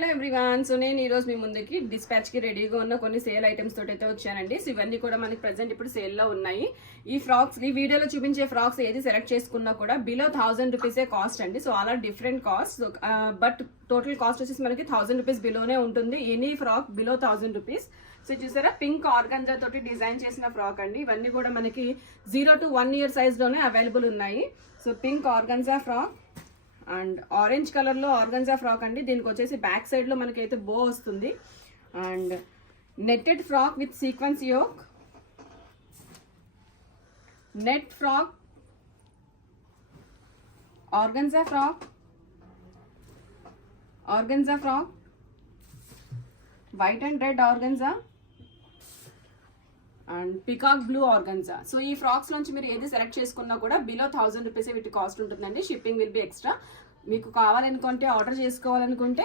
Hello everyone. So నేను ఈరోజు మీ ముందుకి డిస్పాచ్కి రెడీగా ఉన్న కొన్ని సేల్ ఐటమ్స్ తోటి అయితే వచ్చానండి. సో ఇవన్నీ కూడా మనకి ప్రెసెంట్ ఇప్పుడు సేల్లో ఉన్నాయి. ఈ ఫ్రాక్స్, ఈ వీడియోలో చూపించే ఫ్రాక్స్ ఏది సెలెక్ట్ చేసుకున్నా కూడా బిలో 1000 రూపీసే కాస్ట్ అండి. సో అలా different cost, but total cost వచ్చేసి మనకి 1000 రూపీస్ బిలోనే ఉంటుంది. Any frock below 1000 rupees. So చూసారా, పింక్ ఆర్గంజా తోటి డిజైన్ చేసిన ఫ్రాక్ అండి. ఇవన్నీ కూడా మనకి 0 to 1 year సైజ్లోనే అవైలబుల్ ఉన్నాయి. So pink organza frock and orange కలర్లో ఆర్గంజా ఫ్రాక్ అండి. దీనికి వచ్చేసి బ్యాక్ సైడ్లో మనకైతే బో వస్తుంది. And netted frock with sequence yoke, net frock, organza frock, organza frock, white and red organza and peacock blue organza. So ఈ frocks నుంచి మీరు ఏది సెలెక్ట్ చేసుకున్నా కూడా బిలో 1000 రూపీస్ వీటి కాస్ట్ ఉంటుందండి. Shipping will be extra. మీకు కావాలనుకుంటే, ఆర్డర్ చేసుకోవాలనుకుంటే